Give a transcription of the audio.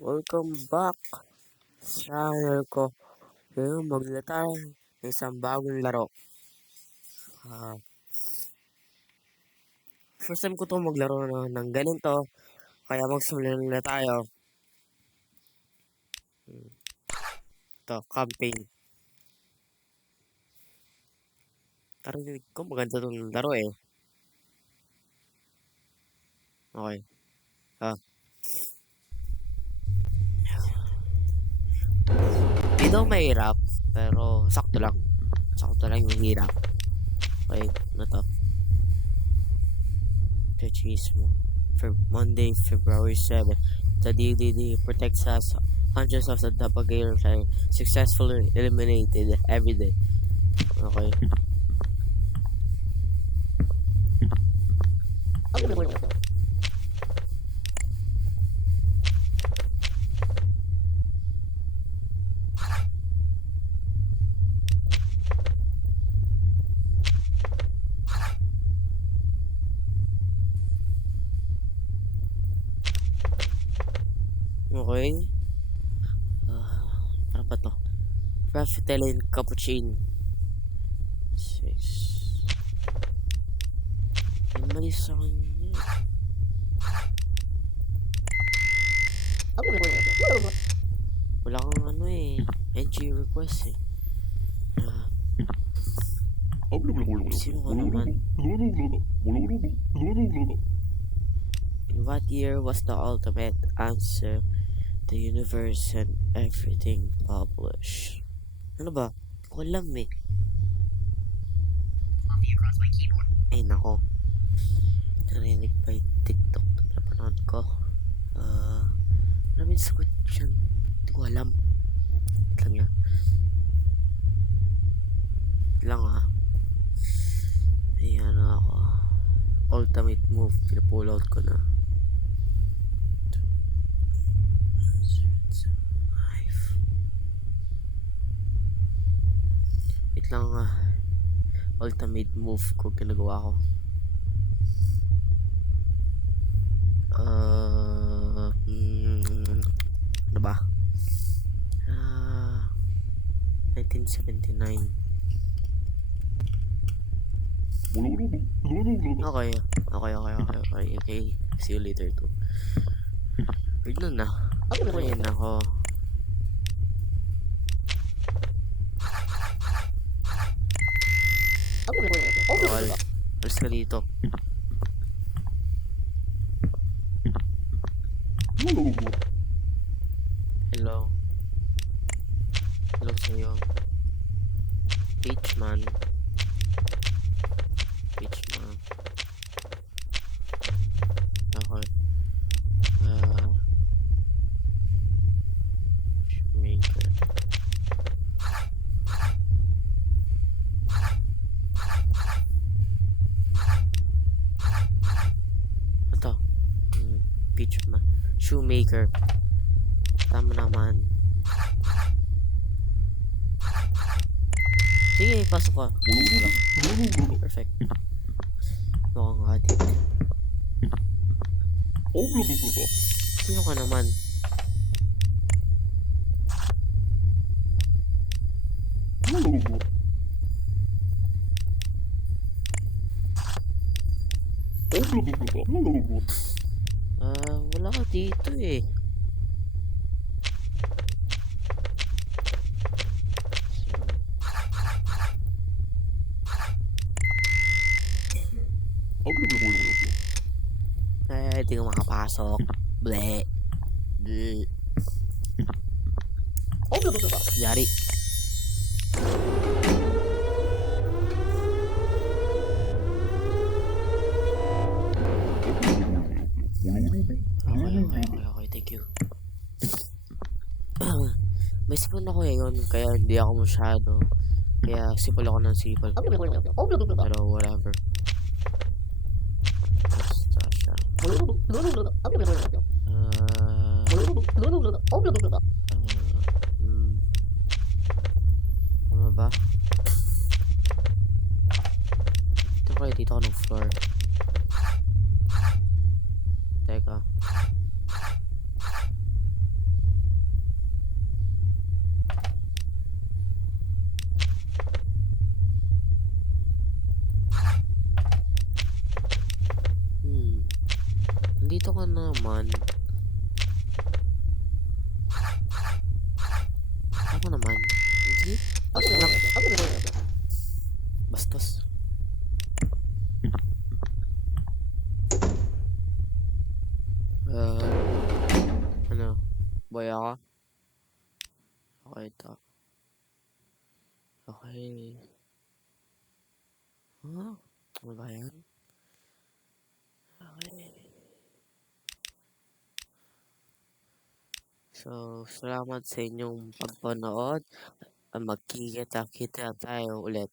Welcome back sa channel ko. Ngayon maglala tayo ng isang bagong laro. First time ko to maglaro ng ganito. Kaya magsimula na tayo. Ito, campaign. Tarinig ko maganda itong laro eh. Okay. Hindi daw mahirap. Pero sakto lang. Sakto lang yung hirap. Okay, ano to? Machismo. For Monday, February 7, the DDD protects us. Hundreds of the doppelgangers are successfully eliminated every day. Okay. Okay. Ano ba to? Raffelin Cappuccino. 6. Yung mali sa kanya. Wala kang ano eh. NG request eh. Sino ka naman? In what year was the ultimate answer? The universe and everything published. Ano ba? Hindi ko alam eh. Ay nako. Narinig pa yung TikTok na napanood ko. Maraming sagot dyan. Hindi ko alam. Lang nga. Lang ha. Ay ano ako. Ultimate move. Pinapull out ko na. Wait lang ha. Ultimate move ko ginagawa ko. Ano ba? 1979. Okay. See you later too. Wait na. Ayun ako. Alis ka dito. Hello. Hello sa'yo. Peachman. Okay. Shoemaker. Ito. Peachman. Shoemaker. Tama naman. Sige, pasok ka. Perfect. Mukhang adik. Sino ka naman? Wala ka dito eh. Hindi ka makapasok. Bleh. Yari. Okay, thank you. May sipon ako ngayon, kaya hindi ako masyado. Kaya sipol ako ng sipol. Pero whatever. Basta siya. Tama ba? Dito ako ng floor. Teka. Dito ka naman. Ako naman. Hindi. Ako na lang. Ako na lang. Bastos. Ano? Boy ako? Okay to. Okay. Huh? Ano ba yan? Okay. So, salamat sa inyong pagpanood. Magkikita-kita tayo ulit